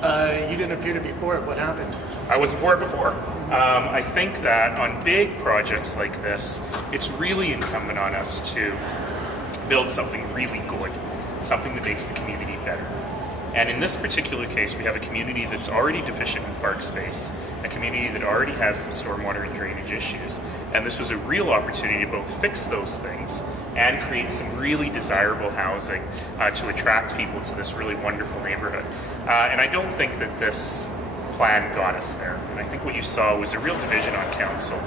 You didn't appear to be for it. What happened? I wasn't for it before. I think that on big projects like this, it's really incumbent on us to build something really good, something that makes the community better. And in this particular case, we have a community that's already deficient in park space, a community that already has some stormwater and drainage issues. And this was a real opportunity to both fix those things and create some really desirable housing to attract people to this really wonderful neighborhood. And I don't think that this plan got us there. And I think what you saw was a real division on council.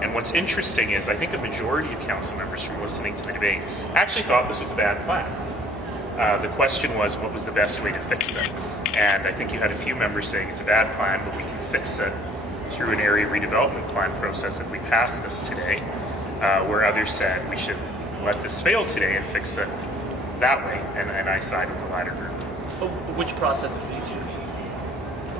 And what's interesting is I think a majority of council members from listening to the debate actually thought this was a bad plan. The question was, what was the best way to fix it? And I think you had a few members saying it's a bad plan, but we can fix it through an area redevelopment plan process if we pass this today, where others said we should let this fail today and fix it that way, and I side with the latter group. Which process is easier?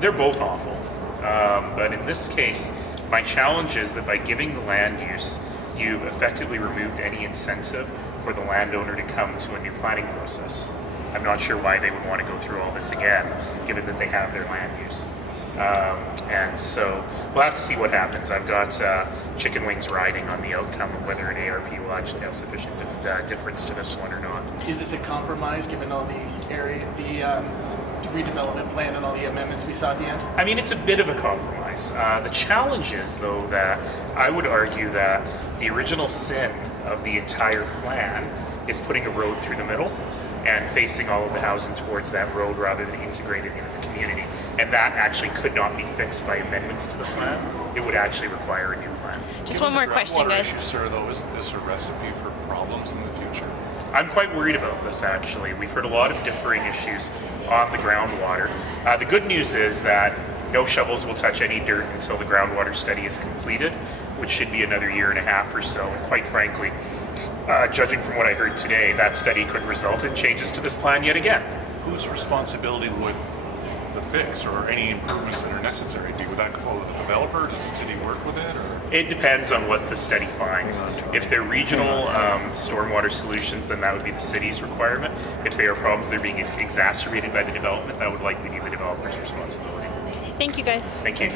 They're both awful, but in this case, my challenge is that by giving the land use, you've effectively removed any incentive for the landowner to come to a new planning process. I'm not sure why they would want to go through all this again, given that they have their land use. And so we'll have to see what happens. I've got chicken wings riding on the outcome of whether an ARP will actually have sufficient difference to this one or not. Is this a compromise, given all the redevelopment plan and all the amendments we saw at the end? I mean, it's a bit of a compromise. The challenge is, though, that I would argue that the original sin of the entire plan is putting a road through the middle and facing all of the housing towards that road rather than integrated into the community. And that actually could not be fixed by amendments to the plan. It would actually require a new plan. Just one more question, guys. Sir, though, isn't this a recipe for problems in the future? I'm quite worried about this, actually. We've heard a lot of differing issues on the groundwater. The good news is that no shovels will touch any dirt until the groundwater study is completed, which should be another year and a half or so. And quite frankly, judging from what I heard today, that study could result in changes to this plan yet again. Whose responsibility would the fix or any improvements that are necessary be? Would that fall to the developer? Does the city work with it? Or? It depends on what the study finds. If they're regional stormwater solutions, then that would be the city's requirement. If they are problems that are being exacerbated by the development, that would likely be the developer's responsibility. Thank you, guys. Thank you.